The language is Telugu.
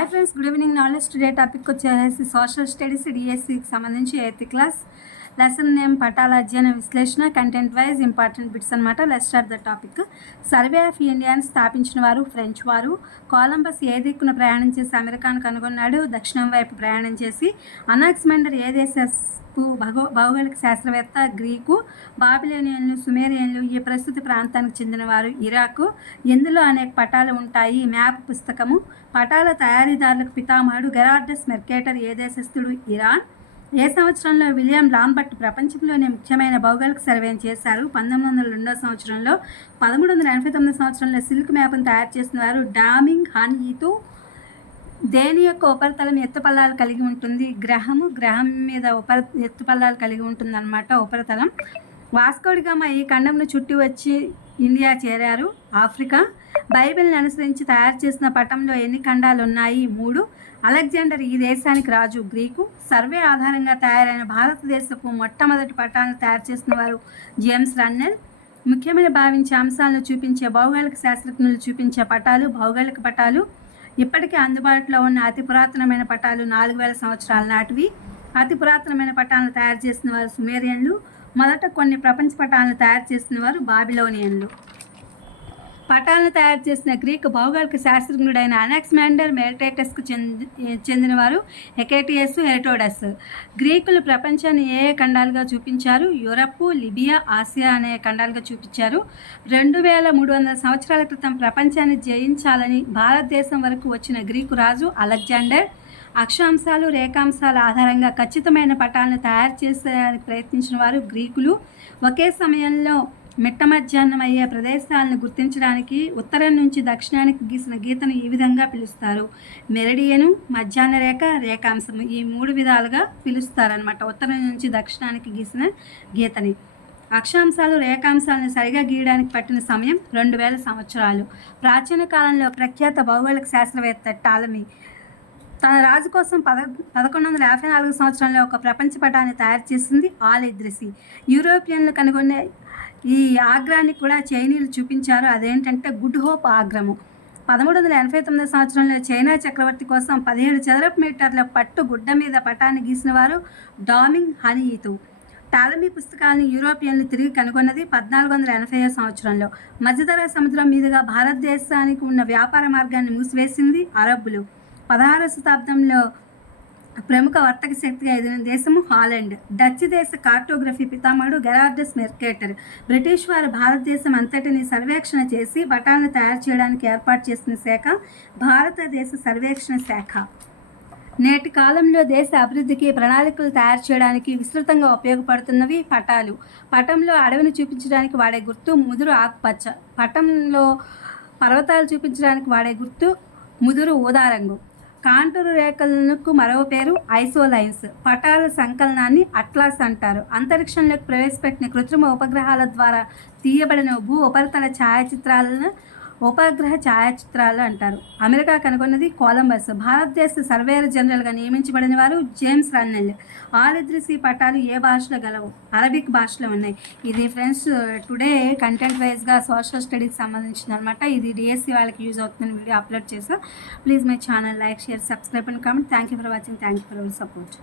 Hi friends, good evening. Knowledge today topic వచ్చేసి సోషల్ స్టడీస్ డిఎస్సికి సంబంధించి 8th క్లాస్ లెసన్ నేమ్ పటాల అధ్యయన విశ్లేషణ కంటెంట్ వైజ్ ఇంపార్టెంట్ బిట్స్ అనమాట. Let's start the topic. Survey of ఇండియాని స్థాపించిన వారు ఫ్రెంచ్ వారు. కొలంబస్ ఏ దిక్కున ప్రయాణం చేసి అమెరికాను కనుగొన్నాడు? దక్షిణం వైపు ప్రయాణం చేసి. అనాక్సిమండర్ ఏ దేశపు భౌగోళిక శాస్త్రవేత్త? గ్రీకు. బాబిలోనియన్లు, సుమేరియన్లు ఈ ప్రస్తుత ప్రాంతానికి చెందినవారు. ఇరాకు. ఇందులో అనేక పటాలు ఉంటాయి. మ్యాప్ పుస్తకము. పటాల తయారీదారులకు పితామహుడు గెరార్డస్ మెర్కేటర్ ఏ దేశస్థుడు? ఇరాన్. ఏ సంవత్సరంలో విలియం లాంబర్ట్ ప్రపంచంలోనే ముఖ్యమైన భౌగోళిక సర్వేని చేశారు? 1902 సంవత్సరంలో. 1389 సంవత్సరంలో సిల్క్ మ్యాప్ను తయారు చేసిన వారు డామింగ్ హన్ ఈతు. దేని యొక్క ఉపరితలం ఎత్తుపల్లాలు కలిగి ఉంటుంది? గ్రహం మీద ఎత్తుపల్లాలు కలిగి ఉంటుంది అన్నమాట ఉపరితలం. వాస్కోడి గామా ఈ ఖండంను చుట్టి వచ్చి ఇండియా చేరారు. ఆఫ్రికా. బైబిల్ని అనుసరించి తయారు చేసిన పటంలో ఎన్ని ఖండాలు ఉన్నాయి? 3. అలెగ్జాండర్ ఈ దేశానికి రాజు. గ్రీకు. సర్వే ఆధారంగా తయారైన భారతదేశపు మొట్టమొదటి పటాలను తయారు చేసిన వారు జేమ్స్ రన్నెల్. ముఖ్యమైన భావించే అంశాలను చూపించే భౌగోళిక శాస్త్రజ్ఞులు చూపించే పటాలు భౌగోళిక పటాలు. ఇప్పటికీ అందుబాటులో ఉన్న అతి పురాతనమైన పటాలు 4000 సంవత్సరాల నాటివి. అతి పురాతనమైన పటాలను తయారు చేసిన వారు సుమేరియన్లు. మొదట కొన్ని ప్రపంచ పటాలను తయారు చేసిన వారు బాబిలోనియన్లు. పటాలను తయారు చేసిన గ్రీకు భౌగోళిక శాస్త్రజ్ఞుడైన అనాక్సిమాండర్ మెర్కేటస్కు చెందినవారు హెకేటియస్, హెరోడోటస్. గ్రీకులు ప్రపంచాన్ని ఏ ఖండాలుగా చూపించారు? యూరప్, లిబియా, ఆసియా అనే ఖండాలుగా చూపించారు. 2300 సంవత్సరాల క్రితం ప్రపంచాన్ని జయించాలని భారతదేశం వరకు వచ్చిన గ్రీకు రాజు అలెగ్జాండర్. అక్షాంశాలు, రేఖాంశాల ఆధారంగా ఖచ్చితమైన పటాలను తయారు చేసేందుకు ప్రయత్నించిన వారు గ్రీకులు. ఒకే సమయంలో మిట్ట మధ్యాహ్నం అయ్యే ప్రదేశాలను గుర్తించడానికి ఉత్తరం నుంచి దక్షిణానికి గీసిన గీతను ఈ విధంగా పిలుస్తారు: మెరిడియను, మధ్యాహ్న రేఖ, రేఖాంశము. ఈ 3 విధాలుగా పిలుస్తారనమాట ఉత్తరం నుంచి దక్షిణానికి గీసిన గీతని. అక్షాంశాలు, రేఖాంశాలను సరిగా గీయడానికి పట్టిన సమయం 2000 సంవత్సరాలు. ప్రాచీన కాలంలో ప్రఖ్యాత భౌగోళిక శాస్త్రవేత్త టాలమీ తన రాజు కోసం 1154 సంవత్సరంలో ఒక ప్రపంచ పటాన్ని తయారు చేసింది ఆల్ ఇద్రిసి. యూరోపియన్లు కనుగొనే ఈ ఆగ్రాన్ని కూడా చైనీయులు చూపించారు. అదేంటంటే గుడ్ హోప్ ఆగ్రము. 1389 సంవత్సరంలో చైనా చక్రవర్తి కోసం 17 చదరపు మీటర్ల పట్టు గుడ్డ మీద పటాన్ని గీసిన వారు డామింగ్ హన్ ఈతు. టాలమీ పుస్తకాలను యూరోపియన్లు తిరిగి కనుగొన్నది 1480 సంవత్సరంలో. మధ్యధరా సముద్రం మీదుగా భారతదేశానికి ఉన్న వ్యాపార మార్గాన్ని మూసివేసింది అరబ్బులు. 16వ శతాబ్దంలో ప్రముఖ వర్తక శక్తిగా ఎదిగిన దేశము హాలండ్. డచ్ దేశ కార్టోగ్రఫీ పితామహుడు గెరార్డస్ మెర్కేటర్. బ్రిటిష్ వారు భారతదేశం అంతటిని సర్వేక్షణ చేసి పటాలను తయారు చేయడానికి ఏర్పాటు చేసిన శాఖ భారతదేశ సర్వేక్షణ శాఖ. నేటి కాలంలో దేశ అభివృద్ధికి ప్రణాళికలు తయారు చేయడానికి విస్తృతంగా ఉపయోగపడుతున్నవి పటాలు. పటంలో అడవిని చూపించడానికి వాడే గుర్తు ముదురు ఆకుపచ్చ. పటంలో పర్వతాలు చూపించడానికి వాడే గుర్తు ముదురు ఊదా రంగు. కాంటూరు రేఖలకు మరో పేరు ఐసోలైన్స్. పటాల సంకలనాన్ని అట్లాస్ అంటారు. అంతరిక్షంలోకి ప్రవేశపెట్టిన కృత్రిమ ఉపగ్రహాల ద్వారా తీయబడిన భూ ఉపరితల ఛాయాచిత్రాలను ఉపగ్రహ ఛాయాచిత్రాలు అంటారు. అమెరికా కనుగొన్నది కొలంబస్. భారతదేశ సర్వేయర్ జనరల్గా నియమించబడిన వారు జేమ్స్ రన్నెల్. ఆల్ ఇద్రిసి పటాలు ఏ భాషలో గలవు? అరబిక్ భాషలో ఉన్నాయి. ఇది ఫ్రెండ్స్ టుడే కంటెంట్ వైజ్గా సోషల్ స్టడీకి సంబంధించిన అనమాట. ఇది డిఎస్సి వాళ్ళకి యూజ్ అవుతుందని వీడియో అప్లోడ్ చేసా. Please my channel like, share, subscribe and comment. Thank you for watching. Thank you for our support.